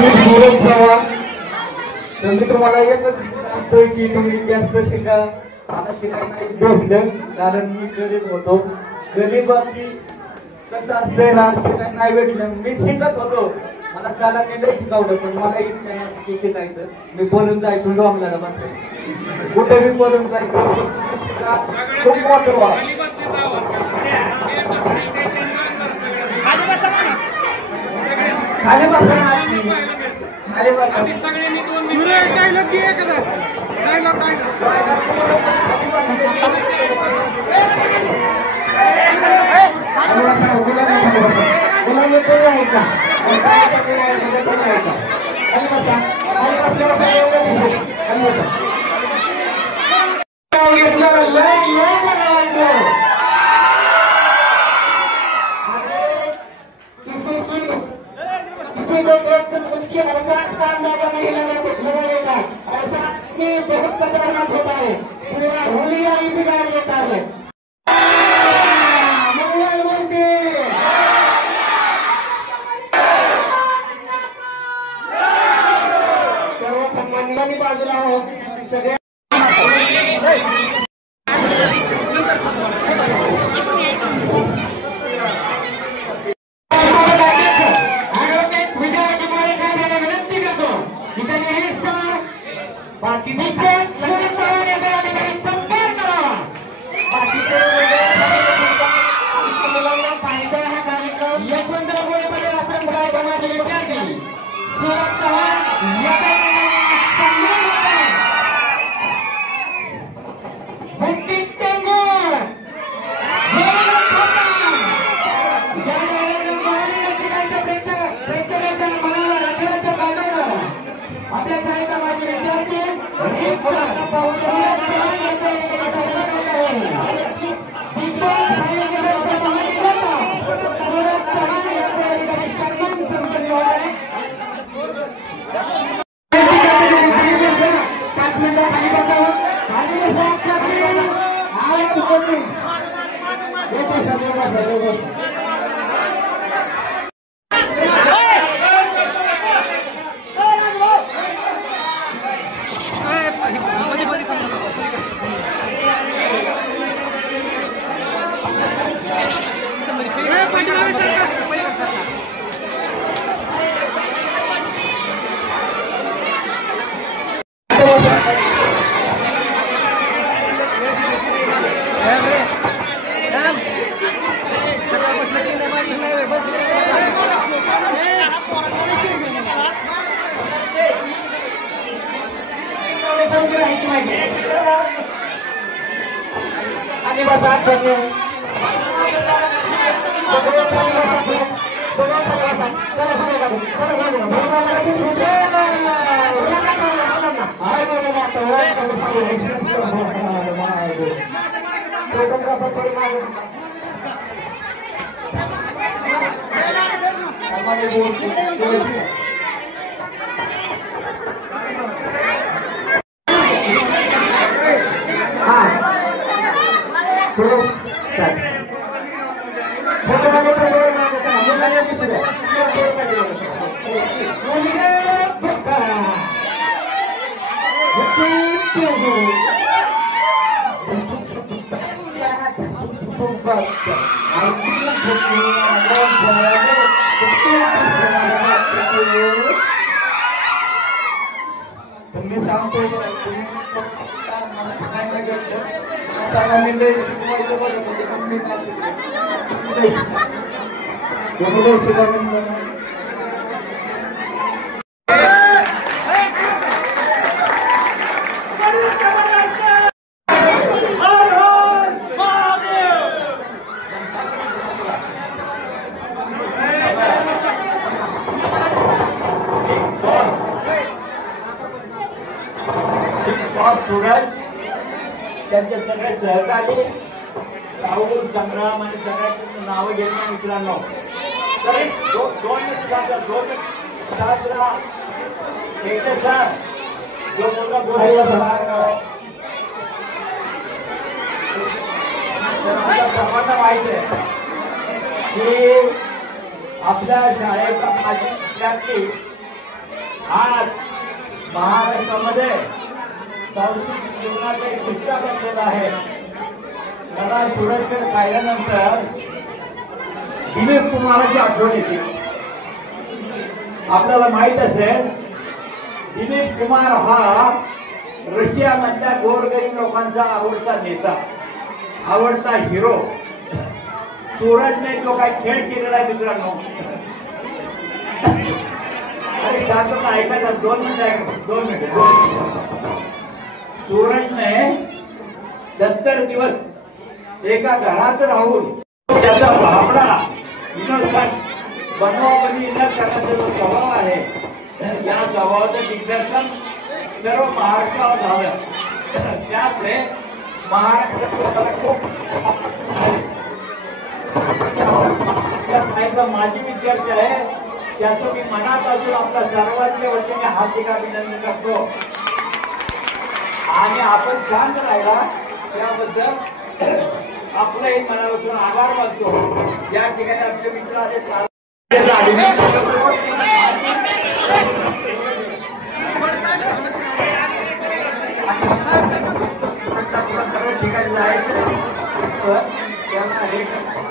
मी सूरज चव्हाण. तर मी तुम्हाला एकच सांगतोय की तुम्ही जास्त शिका. मला शिकायला नाही भेटलं कारण मी गरीब होतो. गरीबाची कसं असतंय ना, शिकायला नाही भेटलं. मी शिकत होतो, मला सरांनी लय शिकवलं, पण मला इच्छा नव्हती शिकायचं. मी बोलून जायचो डोंगराला बसायचं, कुठे मी बोलून जायचो. शिका, खूप मोठं व्हा. खाली बसा, खाली बसा. उसकी हरकत का अंदाजा नहीं लगाएगा। ऐसा कि बहुत खतरनाक होता है, पूरा होलिया ही बिगाड़ देता है। मंगल मूर्ति सर्व सन्माननी बाजूला हो सगळे. त्यांचे सगळे सहकारी राहुल संग्राम आणि सगळ्यांची नावं घेणं मित्रांनो. तरी दोन तासला जो मुलगा बोलायला सर्वांना माहिती आहे की आपल्या शाळेचा माजी विद्यार्थी आज महाराष्ट्रामध्ये सांस्कृतिक जीवनाचा एक हिस्सा बनलेला आहे. मला सुरतकडे पाहिल्यानंतर दिलीप कुमाराची आठवण येते. आपल्याला माहित असेल दिलीप कुमार हा रशियामधल्या गोरगरीब लोकांचा आवडता नेता, आवडता हिरो. सूरजने जो काही खेळ केलेला आहे मित्रांनो, अरे शांत ऐकायचा 2 मिनिट. सूरजने 70 दिवस एका घरात राहून त्याचा भाबडा विनोद बनवाबनी न करण्याचा जो स्वभाव आहे, या स्वभावाचं दिग्दर्शन सर्व महाराष्ट्रावर झालं. त्यामुळे महाराष्ट्रात खूप माजी विद्यार्थी आहे, त्याचं मी मनापासून आपल्या सर्वांच्या वतीने हार्दिक अभिनंदन करतो. आणि आपण शांत राहिला त्याबद्दल आपलंही मनापासून आभार मानतो. या ठिकाणी आपले मित्र आले ठिकाणी जायचं त्यांना हे सरकार